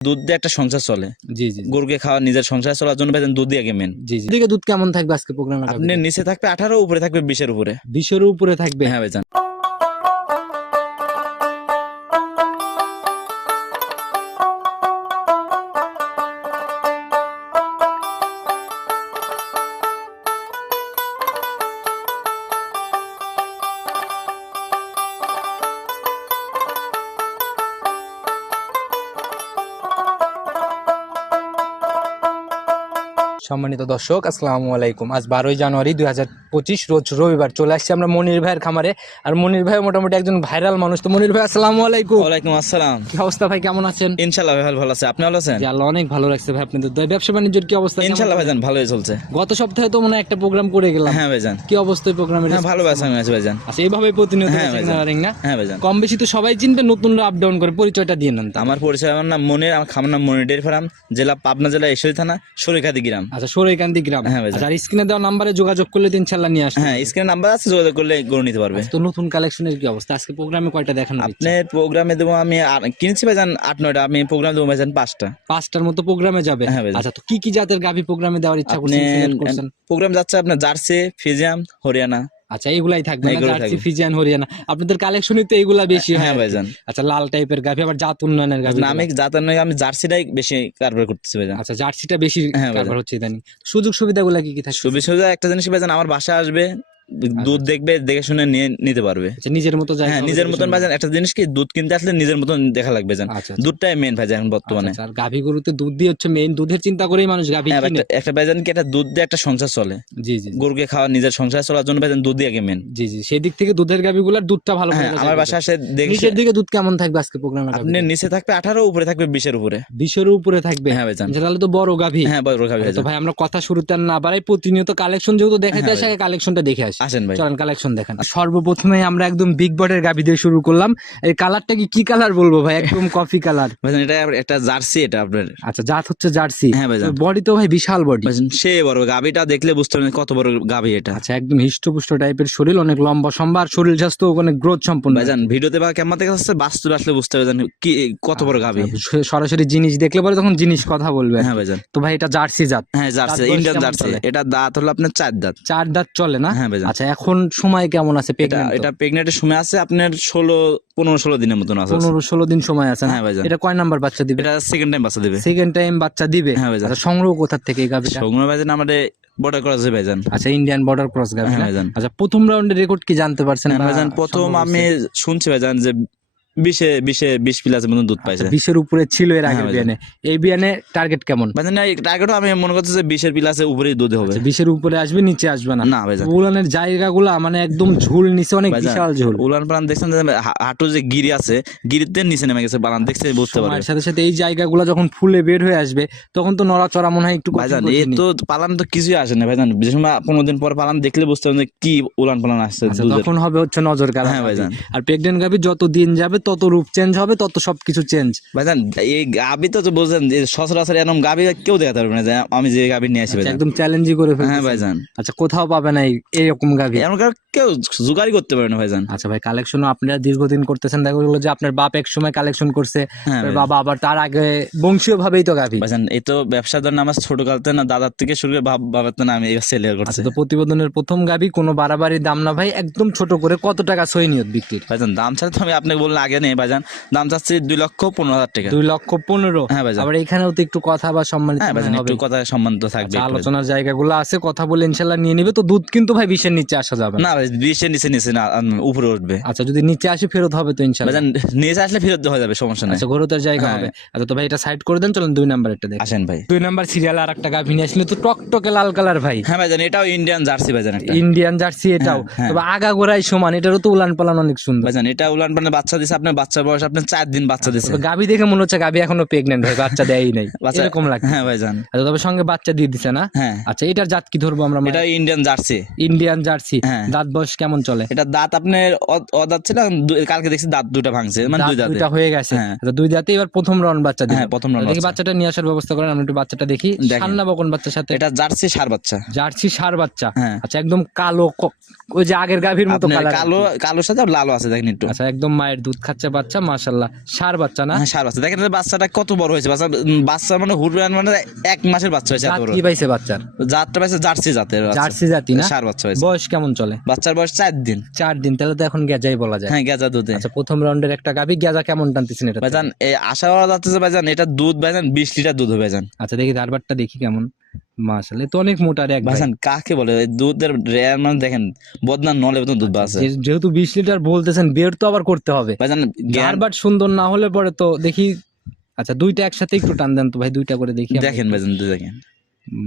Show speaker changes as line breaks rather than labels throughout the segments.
দুধ দিয়ে একটা সংসার চলে।
জি জি
গরুকে খাওয়া নিজের সংসার চলার জন্য দুধ দিয়ে মেন
জি জি। দুধ কেমন থাকবে আজকে প্রোগ্রাম
আপনি নিচে থাকবে আঠারো উপরে থাকবে বিশের উপরে।
বিশের উপরে থাকবে?
হ্যাঁ ভাইজান।
সম্মানিত দর্শক আসসালামু আলাইকুম। আজ বারোই জানুয়ারি দুই হাজার পঁচিশ রোজ রবিবার চলে আসছি আমরা মনির ভাইয়ের খামারে। আর মনির ভাই মোটামুটি একজন ভাইরাল মানুষ। তো মনির ভাই আসসালামু আলাইকুম।
ওয়ালাইকুম আসসালাম।
কি অবস্থা ভাই কেমন আছেন?
ইনশাল্লাহ ভাই ভালো আছে। আপনি ভালো আছেন?
আল্লাহ অনেক ভালো লাগছে ভাই আপনাদের দয়া। ব্যবসা বাণিজ্যের কি অবস্থা
ইনশাল্লাহ? ভাইজান ভালোই চলছে।
গত সপ্তাহে তো মনে একটা প্রোগ্রাম করে গেলাম।
হ্যাঁ ভাইজান।
কি অবস্থায় প্রোগ্রামের
হ্যাঁ ভালো ব্যবসা আছে ভাইজান।
আচ্ছা এইভাবে প্রতিনিয়ত
হ্যাঁ।
না?
হ্যাঁ ভাইজান।
কম বেশি তো সবাই চিনবে নতুনরা আপ ডাউন করে। পরিচয়টা দিয়ে নেন তা।
আমার পরিচয় আমার নাম মনির আমার খামার নাম মনির ডেয়ারি ফার্ম জেলা পাবনা জেলা ঈশ্বরী থানা সরিখাদি গ্রাম।
আচ্ছা সরাইকান্দি গ্রাম।
হ্যাঁ, ভাইজান।
আচ্ছা আর স্ক্রিনে দেওয়া নাম্বারে যোগাযোগ করলে তো ইনশাল্লাহ নিয়ে আসবে
হ্যাঁ স্ক্রিনে নাম্বার আছে যোগাযোগ করলে গরু নিতে পারবে।
তো নতুন কালেকশনের কি অবস্থা? আজকে প্রোগ্রামে কয়টা দেখানো
আপনি প্রোগ্রামে দেবো আমি কিনেছি ভাইজান আট নয়টা আমি প্রোগ্রাম দেবো ভাইজান পাঁচটা।
পাঁচটার মতো প্রোগ্রামে যাবে?
হ্যাঁ।
আচ্ছা তো কি কি জাতের গাভী প্রোগ্রামে দেওয়ার ইচ্ছা করছেন
প্রোগ্রাম যাচ্ছে আপনার জার্সি ফিজিয়াম হরিয়ানা।
আচ্ছা এগুলাই থাকবে না জার্সি ফিজিয়ান হরিয়ানা। আপনাদের কালেকশনই তো এগুলা বেশি হয়
হ্যাঁ। ভাইজান।
আচ্ছা লাল টাইপের গাভি আবার জাত উন্নয়নের গাভি।
না, আমি জাত উন্নয়ন আমি জার্সিটাই বেশি কারবার করতেছি ভাইজান।
আচ্ছা জার্সিটা বেশি
হ্যাঁ,
কারবার হচ্ছে ইদানিং। সুযোগ সুবিধাগুলো কি কি থাকে?
সুবিধা একটা জিনিস ভাইজান আমার বাসা আসবে দুধ দেখবে দেখে শুনে নিয়ে নিতে পারবে।
আচ্ছা নিজের মতো
হ্যাঁ নিজের মতন। ভাইজান একটা জিনিস কি দুধ কিনতে আসলে নিজের মতন দেখা লাগবে জান
আচ্ছা আচ্ছা।
দুধটাই মেন ভাইজান বর্তমানে।
আচ্ছা, আর গাভি গরুতে দুধ দিয়ে হচ্ছে মেইন দুধের চিন্তা করেই মানুষ গাভি
হ্যাঁ,
কিনে।
একটা- ভাইজান কি একটা দুধ দিয়ে একটা সংসার চলে?
জি জি।
গরুকে খাওয়া নিজের সংসার চলার জন্য ভাইজান দুধই আগে মেন
জি জি সেই দিক থেকে দুধের গাভি গুলার দুধটা ভালো
হ্যাঁ আমার বাসা আসে দেখে
নিচের দিকে দুধ কেমন থাকবে আজকে প্রোগ্রামে
আপনি নিচে থাকবে আঠারো উপরে থাকবে বিশের উপরে।
বিশের উপরে থাকবে?
হ্যাঁ ভাইজান।
আচ্ছা, তাহলে তো বড় গাভি।
হ্যাঁ বড় খাবি
তো ভাই আমরা কথা শুরুতে না বাড়াই প্রতিনিয়ত কালেকশন যেহেতু দেখাতে
হ্যাঁ
আসে কালেকশনটা দেখে আসি।
আসেন ভাই।
চলেন কালেকশন দেখেন। সর্বপ্রথমে আমরা একদম বিগ বটের গাভি দিয়ে শুরু করলাম। এই কালারটা কি কি কালার বলব ভাই? একদম কফি কালার
এটা একটা জার্সি এটা আপনার।
আচ্ছা জাত হচ্ছে জার্সি।
হ্যাঁ ভাইজান।
বডি তো ভাই বিশাল বডি
সে বড় গাবিটা দেখলে বুঝতে পারবেন কত বড় গাবি এটা।
আচ্ছা একদম হিষ্টপুষ্ট টাইপের শরীর অনেক লম্বা সম্বা আর শরীর স্বাস্থ্য অনেক গ্রোথ সম্পন্ন।
ভাইজান ভিডিওতে বা কেমন দেখা যাচ্ছে বাস্তবে আসলে বুঝতে পারবেন কি কত বড় গাবি
আচ্ছা, সরাসরি জিনিস দেখলে পরে তখন জিনিস কথা বলবে।
হ্যাঁ ভাইজান।
তো ভাই এটা জার্সি জাত।
হ্যাঁ জার্সি ইন্ডিয়ান জার্সি। এটা দাঁত হলো আপনার চার দাঁত।
চার দাঁত চলে না?
হ্যাঁ ভাইজান।
আচ্ছা এখন সময় কেমন আছে
এটা এটা প্রেগনেন্টের সময় আছে আপনার ষোলো পনেরো ষোলো দিনের মতন আছে।
পনেরো ষোলো দিন সময় আছে
হ্যাঁ ভাইজান।
এটা কয় নাম্বার বাচ্চা দিবে?
এটা সেকেন্ড টাইম বাচ্চা দিবে।
সেকেন্ড টাইম বাচ্চা দিবে?
হ্যাঁ ভাইজান।
আচ্ছা সংগ্রহ কোথা থেকে গাবে
সংগ্রহ ভাইজান আমাদের বর্ডার ক্রস ভাইজান।
আচ্ছা ইন্ডিয়ান বর্ডার ক্রস গাভি
হ্যাঁ? ভাইজান।
আচ্ছা প্রথম রাউন্ডের রেকর্ড কি জানতে পারছেন
ভাই
বা
ভাইজান প্রথম আমি শুনছি ভাইজান যে বিশে বিশে বিশ প্লাসের মতন দুধ পাইছে।
আচ্ছা, বিশের উপরে ছিল এর আগের
হ্যাঁ,
বিয়ানে। এই বিয়ানে টার্গেট কেমন?
ভাইজান এই টার্গেটও আমি মনে করছি যে বিশের উপরেই দুধ হবে।
আচ্ছা, বিশের উপরে আসবে নিচে আসবে না।
না ভাইজান।
উলানের জায়গাগুলো মানে একদম ঝুল নিচে অনেক বিশাল ঝুল।
উলান পালান দেখছেন হাঁটু যে গিরি আছে গিরিতে নিচে নেমে গেছে বালান দেখছে বুঝতে পারবে।
সাথে সাথে এই জায়গাগুলো যখন ফুলে বের হয়ে আসবে তখন তো নড়াচড়া মনে হয় একটু
ভাইজান এ তো পালান তো কিছুই আসে না ভাইজান। সময় পনেরো দিন পর পালান দেখলে বুঝতে পারবেন কি উলান পালান আসছে
আচ্ছা, তখন হবে হচ্ছে নজর কাড়া
হ্যাঁ। ভাইজান।
আর প্রেগনেন্ট গাভি যত দিন যাবে তত রূপ চেঞ্জ হবে তত সবকিছু চেঞ্জ
ভাইজান এই গাবি তো তো বুঝলেন যে সচরাচর এরকম গাবি কেউ দেখাতে পারবে না যে আমি যে গাবি নিয়ে আসি ভাইজান।
একদম চ্যালেঞ্জই করে ফেলছে
হ্যাঁ ভাইজান।
আচ্ছা কোথাও পাবে না
এরকম গাবি। কেউ জোগাড়ি করতে পারে না ভাইজান।
আচ্ছা ভাই কালেকশন আপনারা দীর্ঘদিন করতেছেন দেখা গেলো যে আপনার বাপ এক সময় কালেকশন করছে
হ্যাঁ
বাবা আবার তার আগে বংশীয় ভাবেই তো গাভি
ভাইজান এই তো ব্যবসার জন্য আমার ছোট কালতে না দাদার থেকে শুরু করে বাপ বাবার তো না আমি সেল করছি
আচ্ছা তো প্রতিবেদনের প্রথম গাবি কোনো বাড়াবাড়ি দাম না ভাই একদম ছোট করে কত টাকা সই নিয়ত বিক্রির?
ভাইজান দাম ছাড়া তো আমি আপনাকে বললাম আগে নেই ভাইজান। দাম চাচ্ছি দুই লক্ষ পনেরো হাজার টাকা।
দুই লক্ষ পনেরো?
হ্যাঁ ভাইজান।
আবার এখানেও তো একটু কথা বা সম্মানিত
হ্যাঁ ভাইজান একটু কথা সম্মান তো থাকবে
আচ্ছা। আলোচনার জায়গাগুলো আছে কথা বলে ইনশাল্লাহ নিয়ে নিবে। তো দুধ কিন্তু ভাই বিশের নিচে আসা যাবে না।
ভাই বিশের নিচে নিচে না উপরে উঠবে।
আচ্ছা যদি নিচে আসে ফেরত হবে তো ইনশাল্লাহ।
ভাইজান নিচে আসলে ফেরত দেওয়া যাবে সমস্যা নেই।
আচ্ছা গরুতের জায়গা
হ্যাঁ।
হবে। আচ্ছা তো ভাই এটা সাইড করে দেন চলেন দুই নাম্বার একটা দেখ।
আসেন ভাই।
দুই নাম্বার সিরিয়াল আর একটা গাভি নিয়ে আসলে তো টকটকে লাল কালার ভাই।
হ্যাঁ ভাইজান এটাও ইন্ডিয়ান জার্সি ভাইজান একটা।
ইন্ডিয়ান জার্সি এটাও।
হ্যাঁ, হ্যাঁ।
তবে আগা গোড়াই সমান এটারও তো উলান পালান অনেক সুন্দর।
ভাইজান এটা উলান পালান বাচ্চা দিছে আপনার বাচ্চার বয়স আপনার চার দিন বাচ্চা দিছে।
তবে গাভি দেখে মনে হচ্ছে গাভি এখনও প্রেগনেন্ট ভাই বাচ্চা দেয়ই নাই।
বাচ্চা-
এরকম লাগে
হ্যাঁ ভাইজান
আচ্ছা তবে সঙ্গে বাচ্চা দিয়ে দিছে না?
হ্যাঁ।
আচ্ছা এটার জাত কি ধরবো আমরা?
এটা ইন্ডিয়ান জার্সি
ইন্ডিয়ান জার্সি। দাঁত বয়স কেমন চলে?
এটা দাঁত আপনার অদাঁত ছিল কালকে দেখছি দাঁত দুটা ভাঙছে মানে দুই
দাঁত দুইটা হয়ে গেছে।
হ্যাঁ।
আচ্ছা, দুই দাঁতে এবার প্রথম রাউন্ড বাচ্চা দিবে।
হ্যাঁ প্রথম round
দেখি বাচ্চাটা নিয়ে আসার ব্যবস্থা করেন আমরা একটু বাচ্চাটা দেখি। সান্না বকন বাচ্চার সাথে?
এটা জার্সি সার বাচ্চা।
জার্সি সার বাচ্চা।
হ্যাঁ।
আচ্ছা একদম কালো ওই যে আগের গাভীর মতো
কালো কালোর সাথে লালও আছে দেখেন একটু।
আচ্ছা একদম মায়ের দুধ খাচ্ছে বাচ্চা মাশাল্লাহ সার বাচ্চা না?
হ্যাঁ সার বাচ্চা। দেখেন বাচ্চাটা কত বড় হয়েছে। বাচ্চা বাচ্চা মানে হুরবান মানে এক মাসের বাচ্চা হয়েছে এত বড়।
কি পাইছে বাচ্চার
জাতটা পাইছে জার্সি জাতের
জার্সি জাতি না?
সার বাচ্চা হয়েছে।
বয়স কেমন চলে?
বাচ্চার বয়স চার দিন।
চার দিন তাহলে তো এখন গেজাই বলা যায়।
হ্যাঁ গেজা দুধে।
আচ্ছা প্রথম রাউন্ডের একটা গাভি গেজা কেমন টানতেছেন এটা
ভাইজান এই আশা করা যাচ্ছে যে ভাইজান এটা দুধ ভাইজান বিশ লিটার দুধ হবে ভাইজান।
আচ্ছা দেখি ধারবারটা দেখি কেমন। মাশাল্লাহ তো অনেক মোটা রে এক ভাই।
কাকে বলে? দুধের রেয়ার মানে দেখেন বদনাম নলে বেতন দুধ আছে
যেহেতু বিশ লিটার বলতেছেন বের তো আবার করতে হবে।
ভাইজান জ্ঞান
সুন্দর না হলে পরে তো দেখি আচ্ছা দুইটা একসাথে একটু টান দেন তো ভাই দুইটা করে দেখি
দেখেন ভাইজান দুধ দেখেন।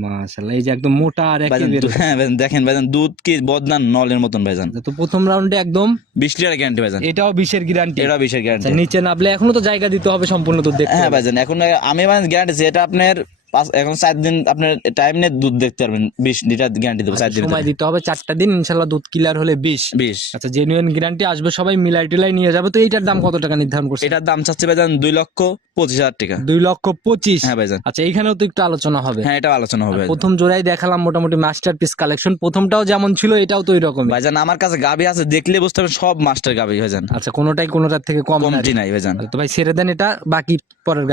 মাশাল্লাহ এই যে একদম মোটা আর একই
ভাইজান
বের
দু- হ্যাঁ ভাইজান দেখেন ভাইজান দুধ কি বদনাম নলের মতন ভাইজান
তো প্রথম রাউন্ডে একদম
বিশ লিটার গ্যারান্টি ভাইজান
এটাও বিশের গ্যারান্টি
এটা বিশের গ্যারান্টি
নিচে নামলে এখনও তো জায়গা দিতে হবে সম্পূর্ণ দুধ দেখতে
হ্যাঁ। ভাইজান এখন আমি ভাইজান গ্যারান্টি এটা আপনার পাঁচ এখন চার দিন আপনার টাইম নিয়ে দুধ দেখতে পারবেন বিশ লিটার গ্যারান্টি দেবো চার দিন
সময় দিতে হবে চারটা দিন ইনশাল্লাহ দুধ ক্লিয়ার হলে বিশ।
বিশ।
আচ্ছা জেনুইন গ্যারান্টি আসবে সবাই মিলাই টিলাই নিয়ে যাবে তো এইটার দাম কত টাকা নির্ধারণ করছে
এটার দাম চাচ্ছে ভাইজান দুই লক্ষ পঁচিশ হাজার টাকা।
দুই লক্ষ পঁচিশ।
হ্যাঁ ভাইজান।
আচ্ছা এইখানেও তো একটু আলোচনা হবে।
হ্যাঁ এটা আলোচনা হবে
প্রথম জোড়াই দেখালাম মোটামুটি মাস্টার পিস কালেকশন প্রথমটাও যেমন ছিল এটাও তো রকম
ভাইজান আমার কাছে গাবি আছে দেখলে বুঝতে পারবেন সব মাস্টার গাবি ভাইজান।
আচ্ছা কোনোটাই কোনোটার থেকে কম
কমটি নাই ভাইজান।
তো ভাই ছেড়ে দেন এটা বাকি পরের।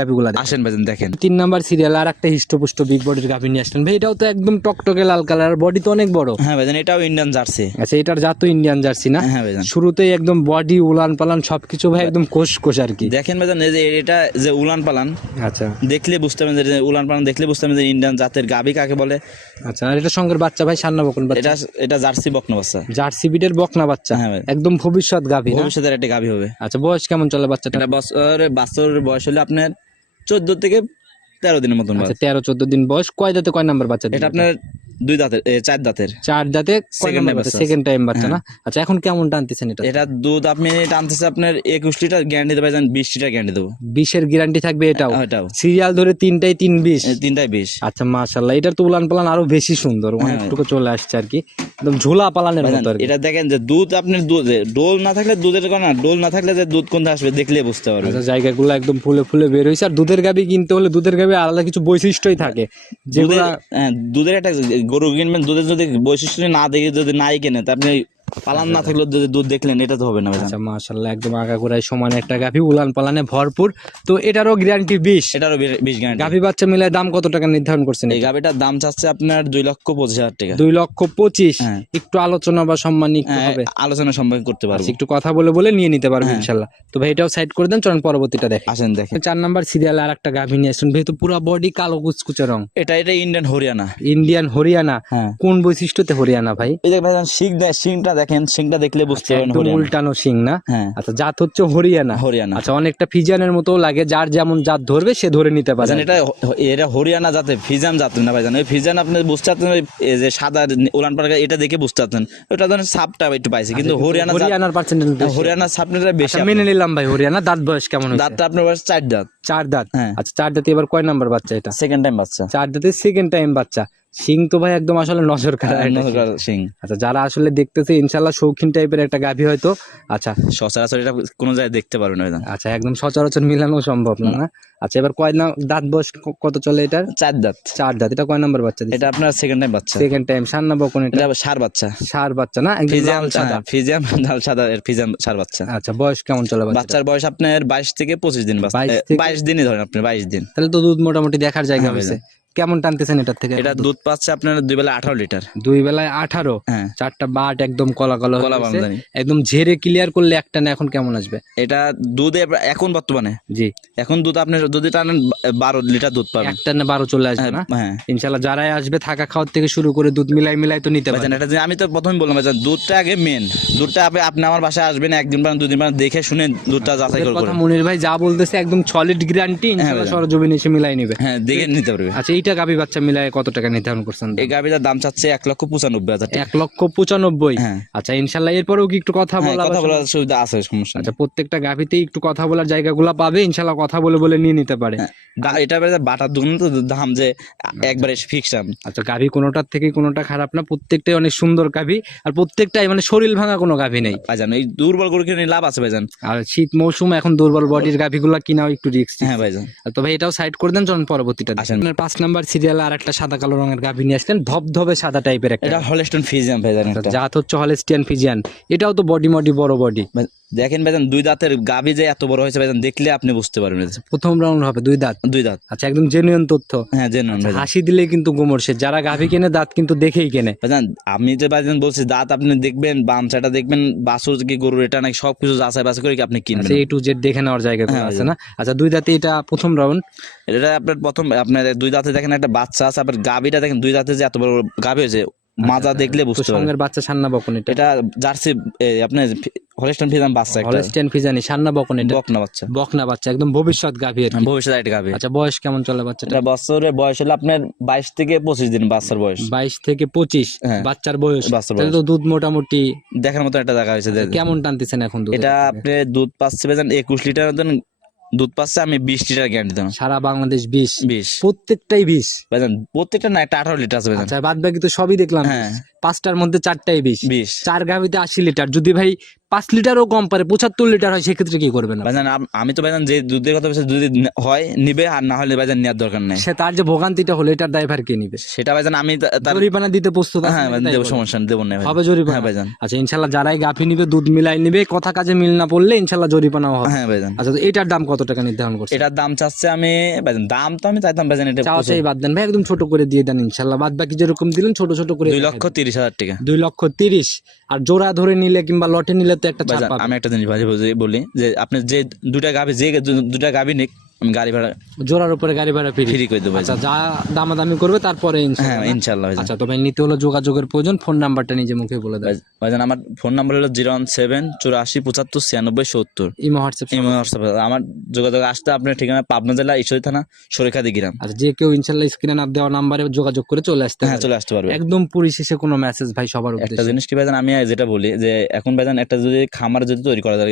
আসেন ভাইজান দেখেন।
তিন নাম্বার সিরিয়াল আর একটা হিষ্টপুষ্ট বিগ বডির গাভি নিয়ে আসলেন ভাই এটাও তো একদম টকটকে লাল কালার বডি তো অনেক বড়।
হ্যাঁ ভাইজান এটাও ইন্ডিয়ান জার্সি
আচ্ছা এটার জাত তো ইন্ডিয়ান জার্সি না?
হ্যাঁ ভাইজান।
শুরুতেই একদম বডি উলান পালান সবকিছু ভাই একদম কোষ কোষ আর কি।
দেখেন ভাইজান এই যে এটা যে উলান পালান
আচ্ছা।
দেখলে বুঝতে পারবেন যে উলান পালান দেখলে বুঝতে পারবেন যে ইন্ডিয়ান জাতের গাবি কাকে বলে।
আচ্ছা আর এটা সঙ্গের বাচ্চা ভাই সান্না বকন বাচ্চা।
এটা এটা জার্সি বকনা বাচ্চা।
জার্সি বিটের বকনা বাচ্চা।
হ্যাঁ ভাই।
একদম ভবিষ্যৎ গাভি না?
ভবিষ্যতের একটা গাবি হবে।
আচ্ছা বয়স কেমন চলে বাচ্চাটা
এটা বছর বাচ্চার বয়স হলে আপনার চোদ্দ থেকে তেরো দিনের মতন।
আচ্ছা তেরো চোদ্দ দিন বয়স। কয় দাঁতে কয় নাম্বার বাচ্চা
এটা আপনার দুই দাঁতের চার দাঁতের।
চার দাঁতে সেকেন্ড টাইম বাচ্চা না? আচ্ছা এখন কেমন টানতেছেন এটা?
এটা দুধ আপনি টানতেছে আপনার একুশ লিটার গ্যারান্টি দেবে যান বিশ লিটার গ্যারান্টি দেবো।
বিশের গ্যারান্টি থাকবে এটাও?
ওটাও
সিরিয়াল ধরে তিনটাই তিন বিশ?
এই তিনটায় বিশ।
আচ্ছা মাশাল্লাহ এটার তো উলান পালান আরও বেশি সুন্দর
হ্যাঁ।
অনেকটুকু চলে আসছে আর কি। একদম ঝোলা পালানের মতো
এটা দেখেন যে দুধ আপনার দুধ ডোল না থাকলে দুধের কোনো ডোল না থাকলে যে দুধ কোনটা আসবে দেখলে বুঝতে পারবে
আচ্ছা জায়গাগুলো একদম ফুলে ফুলে বের হয়েছে আর দুধের গাবি কিনতে হলে দুধের গাবি আলাদা কিছু বৈশিষ্ট্যই থাকে। যেগুলো
হ্যাঁ, দুধের একটা গরু কিনবেন দুধের যদি বৈশিষ্ট্য না দেখে যদি নাই কেনে তা আপনি পালান না থাকলে দুধ দেখলেন এটা তো হবে না
আচ্ছা একদম আগাগোড়ায় সমান একটা গাভি উলান পালানে ভরপুর। তো এটারও গ্যারান্টি বিশ।
এটারও বি- বিশ গ্যারান্টি
গাভি বাচ্চা মিলে দাম কত টাকা নির্ধারণ করছেন
এই গাভিটার দাম চাচ্ছে আপনার লক্ষ পঁচিশ হাজার টাকা।
লক্ষ পঁচিশ।
হ্যাঁ।
একটু আলোচনা বা সম্মান
হ্যাঁ,
হবে।
আলোচনা সম্পর্কে করতে পারব।
আচ্ছা, একটু কথা বলে বলে নিয়ে নিতে পারব
হ্যাঁ।
ইনশাল্লাহ তো ভাই এটাও সাইড করে দেন চলুন পরবর্তীটা দেখেন
আসেন দেখেন।
চার নাম্বার সিরিয়ালে আর একটা গাভি নিয়ে আসছেন যেহেতু পুরো বডি কালো কুচকুচে রং।
এটা এটা ইন্ডিয়ান হরিয়ানা।
ইন্ডিয়ান হরিয়ানা। কোন বৈশিষ্ট্যতে হরিয়ানা ভাই?
এই যে ভাইজান শিং শিংটা দেখেন শিংটা দেখলে বুঝতে পারবেন
উল্টানো সিং না?
হ্যাঁ।
আচ্ছা জাত হচ্ছে হরিয়ানা।
হরিয়ানা।
আচ্ছা অনেকটা ফিজিয়ানের মতো লাগে যার যেমন জাত ধরবে সে ধরে নিতে পারে।
এটা এটা হরিয়ানা জাতে ফিজান জাত না ভাইজান। ওই ফিজান আপনি বুঝতে পারছেন এই যে সাদা উলান পাড়া এটা দেখে বুঝতে পারছেন ওটা ধরেন সাপটা একটু পাইছে কিন্তু হরিয়ানা জাত
হরিয়ানার পার্সেন্টেজ
হরিয়ানা সাপটা বেশি
আচ্ছা মেনে নিলাম ভাই হরিয়ানা। দাঁত বয়স কেমন হয়েছে?
দাঁতটা আপনার বয়স চার দাঁত।
চার দাঁত।
হ্যাঁ।
আচ্ছা চার দাঁতে এবার কয় নাম্বার বাচ্চা এটা?
সেকেন্ড টাইম বাচ্চা।
চার দাঁতে সেকেন্ড টাইম বাচ্চা। সিং তো ভাই একদম আসলে নজর কাড়া
সিং।
আচ্ছা যারা আসলে দেখতেছে ইনশাল্লাহ শৌখিন টাইপের একটা গাভী হয়তো। আচ্ছা।
সচরাচর এটা কোনো জায়গায় দেখতে পারবেন না
আচ্ছা একদম সচরাচর মিলানো সম্ভব না না? আচ্ছা এবার কয় না দাঁত বয়স কত চলে এটার?
চার দাঁত।
চার দাঁত। এটা কয় নাম্বার বাচ্চা
এটা আপনার সেকেন্ড টাইম বাচ্চা।
সেকেন্ড টাইম সান্না বকন এটা?
এটা সার বাচ্চা।
সার বাচ্চা না?
ফিজিয়াম
সাদা।
ফিজিয়াম লাল সাদা এর ফিজিয়াম সার বাচ্চা।
আচ্ছা বয়স কেমন চলে বাচ্চা
বাচ্চার বয়স আপনার বাইশ থেকে পঁচিশ দিন বাচ্চা।
22
বাইশ দিনই ধরেন আপনি বাইশ দিন।
তাহলে তো দুধ মোটামুটি দেখার জায়গা
হ্যাঁ,
হয়েছে। কেমন টানতেছেন এটার থেকে?
এটা দুধ পাচ্ছে আপনার দুই বেলা আঠারো লিটার।
দুই বেলায় আঠারো?
হ্যাঁ।
চারটা বাট একদম কলা কলা
কলা বামদানি।
একদম ঝেড়ে ক্লিয়ার করলে একটা না এখন কেমন আসবে?
এটা দুধ এখন বর্তমানে?
জি।
এখন দুধ আপনি যদি টানেন বারো লিটার দুধ পাবেন।
একটা না বারো চলে আসবে না?
হ্যাঁ
ইনশাল্লাহ যারাই আসবে থাকা খাওয়ার থেকে শুরু করে দুধ মিলাই মিলাই তো নিতে
ভাইজান এটা যে আমি তো প্রথমে বললাম দুধটা আগে মেন দুধটা আপনি আপনি আমার বাসায় আসবেন একদিন পর দুদিন পর দেখে শুনে দুধটা যাচাই
এর কথা
করবেন।
মনির ভাই যা বলতেছে একদম সলিড গ্যারান্টি ইনশাল্লাহ সরজমিন এসে মিলাই নিবে।
হ্যাঁ দেখে নিতে পারবে।
আচ্ছা এইটা গাবি বাচ্চা মিলাই কত টাকা নির্ধারণ করছেন?
এই গাভিটার দাম চাচ্ছে এক লক্ষ পঁচানব্বই হাজার টাকা।
এক লক্ষ পঁচানব্বই?
হ্যাঁ।
আচ্ছা ইনশাল্লাহ এরপরেও কি একটু কথা
হ্যাঁ,
বলা
কথা বলার সুবিধা আছে সমস্যা।
আচ্ছা প্রত্যেকটা গাভিতেই একটু কথা বলার জায়গাগুলো পাবে ইনশাল্লাহ কথা বলে বলে নিয়ে নিতে পারে।
হ্যাঁ, এটা বাটার দোকান তো দাম যে একবারে ফিক্সাম
আচ্ছা গাভি কোনোটার থেকে কোনোটা খারাপ না প্রত্যেকটাই অনেক সুন্দর গাভি আর প্রত্যেকটাই মানে শরীর ভাঙা কোনো গাভি নেই।
ভাইজান এই দুর্বল গরু কিনে লাভ আছে ভাইজান।
আর শীত মৌসুম এখন দুর্বল বডির গাভিগুলো কিনাও একটু রিস্ক
হ্যাঁ ভাইজান।
তো ভাই এটাও সাইড করে দেন চলুন পরবর্তীটা
আসেন।
পাঁচ নাম্বার সিরিয়াল আর একটা সাদা কালো রঙের গাভি নিয়ে আসলেন ধবধবে সাদা টাইপের একটা।
হলেস্টন ফিজিয়ান ফিজিয়াম
জানেন
যা
জাত হচ্ছে হলেস্টিয়ান ফিজিয়ান এটাও তো বডি মডি বড় বডি
দেখেন ভাইজান দুই দাঁতের গাভী যে এত বড় হয়েছে ভাইজান দেখলে আপনি বুঝতে পারবেন
প্রথম রাউন্ড হবে দুই দাঁত।
দুই দাঁত।
আচ্ছা একদম জেনুইন তথ্য।
হ্যাঁ জেনুন ভাইজান।
হাসি দিলে কিন্তু গোমর সে যারা গাভী কেনে দাঁত কিন্তু দেখেই কেনে।
ভাইজান আমি যে ভাইজান বলছি দাঁত আপনি দেখবেন বামচাটা দেখবেন বাসুর কি গরু এটা নাকি সবকিছু যাচাই বাছাই করে কি আপনি কিনবেন?
আচ্ছা এ টু জেড দেখে নেওয়ার জায়গা
হ্যাঁ,
আছে না? আচ্ছা দুই দাঁতে এটা প্রথম রাউন্ড
এটা আপনার প্রথম আপনার দুই দাঁতে দেখেন একটা বাচ্চা আছে আপনার গাভীটা দেখেন দুই দাঁতে যে এত বড় গাভী হয়েছে মাজা দেখলে
তো
বুঝতে পারবেন।
সঙ্গের বাচ্চা সান্না বকন এটা
এটা জার্সি এ, আপনার হলিস্টন ফিজাম বাচ্চা একটা।
হলস্টেন ফিজানি সান্না বকন এটা
বকনা বাচ্চা।
বকনা বাচ্চা একদম ভবিষ্যৎ গাভী আর কি।
ভবিষ্যতে একটা গাভী।
আচ্ছা বয়স কেমন চলে বাচ্চাটা
এটা বছরের বয়স হলো আপনার বাইশ থেকে পঁচিশ দিন বাচ্চার বয়স।
বাইশ থেকে পঁচিশ
হ্যাঁ।
বাচ্চার বয়স। তাহলে তো দুধ মোটামুটি
দেখার মতো একটা জায়গা হয়েছে
কেমন টানতেছেন এখন দুধ
এটা আপনি দুধ পাচ্ছে বেজান একুশ লিটার মতন দুধ পাচ্ছে আমি বিশ লিটার গ্যারান্টি দিলাম
সারা বাংলাদেশ বিশ।
বিশ।
প্রত্যেকটাই বিশ।
প্রত্যেকটা না একটা আঠারো লিটার আছে
আচ্ছা বাদ বাকি তো সবই দেখলাম।
হ্যাঁ।
পাঁচটার মধ্যে চারটাই বিশ
বিশ
চার গাভিতে আশি লিটার। যদি ভাই পাঁচ লিটারও কম পারে পঁচাত্তর লিটার হয় সেক্ষেত্রে কি করবেন?
ভাইজান আমি তো ভাইজান যে দুধের কথা বলছি যদি হয় নিবে আর না হলে ভাইজান নেওয়ার দরকার নেই।
সে তার যে ভোগান্তিটা হলো এটার ড্রাইভার কে নিবে?
সেটা ভাইজান আমি
জরিমানা দিতে প্রস্তুত
হ্যাঁ দেবো সমস্যা দেবো না
হবে জরিমানা?
হ্যাঁ ভাইজান।
আচ্ছা ইনশাল্লাহ যারাই গাফি নিবে দুধ মিলাই নিবে কথা কাজে মিল না পড়লে ইনশাল্লাহ জরিমানাও হবে।
হ্যাঁ ভাইজান।
আচ্ছা তো এটার দাম কত টাকা নির্ধারণ করছে
এটার দাম চাচ্ছে আমি ভাইজান দাম তো আমি চাইতাম ভাইজান এটা
চাওয়া চাই বাদ দেন ভাই একদম ছোট করে দিয়ে দেন ইনশাল্লাহ বাদ বাকি যেরকম দিলেন ছোট ছোট করে
দুই লক্ষ তিরিশ হাজার টাকা।
দুই লক্ষ তিরিশ। আর জোড়া ধরে নিলে কিংবা লটে নিলে তো একটা
আমি একটা জিনিস ভাই বলি যে আপনি যে দুটা গাভি যে দুটা গাভি নিক আমি গাড়ি ভাড়া
জোড়ার উপরে গাড়ি ভাড়া ফ্রি।
ফ্রি করে দেবো
আচ্ছা যা দামাদামি করবে তারপরে
হ্যাঁ
ইনশাল্লাহ আচ্ছা তবে নিতে হলো যোগাযোগের প্রয়োজন ফোন নাম্বারটা নিজে মুখে বলে দেয়
ভাইজান আমার ফোন নাম্বার হলো জিরো ওয়ান সেভেন চুরাশি পঁচাত্তর ছিয়ানব্বই সত্তর।
ইমো হোয়াটসঅ্যাপ
হচ্ছে ভাই। আমার যোগাযোগ আসতে আপনার ঠিকানা পাবনা জেলা ঈশ্বরী থানা সরিখাদি গ্রাম।
আচ্ছা যে কেউ ইনশাল্লাহ স্ক্রিনে না দেওয়া নাম্বারে যোগাযোগ করে চলে আসতে
হ্যাঁ চলে আসতে পারবে।
একদম পরিশেষে কোনো মেসেজ ভাই সবার
একটা জিনিস কি ভাইজান আমি যেটা বলি যে এখন ভাইজান একটা যদি খামার যদি তৈরি করা যায়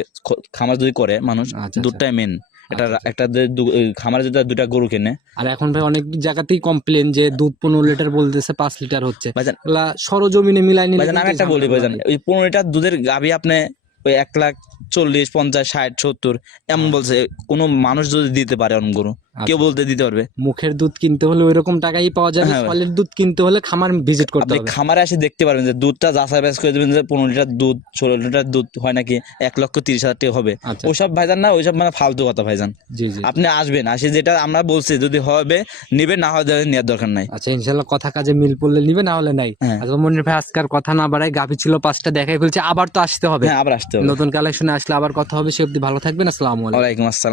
খামার যদি করে মানুষ
আচ্ছা,
দুধটাই মেন এটা
আচ্ছা,
একটা দু- এই খামারে যদি দুটা গরু কেনে।
আর এখন ভাই অনেক জায়গাতেই কমপ্লেন যে দুধ পনেরো লিটার বলতেছে পাঁচ লিটার হচ্ছে। সরজমিনে মিলাই নিলে
আমি একটা বলি ভাইজান ওই পনেরো লিটার দুধের গাভি আপনি ওই এক লাখ চল্লিশ পঞ্চাশ ষাট সত্তর এমন বলছে কোনো মানুষ যদি দিতে পারে অন গরু। কেউ বলতে দিতে পারবে।
মুখের দুধ কিনতে হলে ওই রকম টাকাই পাওয়া যাবে
হ্যাঁ
ফলের দুধ কিনতে হলে খামার ভিজিট করতে হবে।
খামারে এসে দেখতে পারবেন যে দুধটা যাচাই করে দেবেন যে পনেরো লিটার দুধ ষোলো লিটার দুধ হয় নাকি এক লক্ষ তিরিশ হাজার টাকা হবে।
আচ্ছা।
ওইসব ভাইজান না ওইসব মানে ফালতু কথা ভাইজান। আপনি আসবেন আসে যেটা আমরা বলছি যদি হবে নিবে না হয় নেওয়ার দরকার নাই।
আচ্ছা ইনশাল্লাহ কথা কাজে মিল পড়লে নিবে না হলে নাই।
হ্যাঁ।
আচ্ছা মনির ভাই আজকার কথা না বাড়াই গাভি ছিল পাঁচটা দেখাই ফেলছে আবার তো আসতে হবে।
হ্যাঁ আবার আসতে হবে।
নতুন কালেকশনে আসলে আবার কথা হবে সে অব্দি ভালো থাকবেন আসসালামু আলাইকুম।
আসসালাম।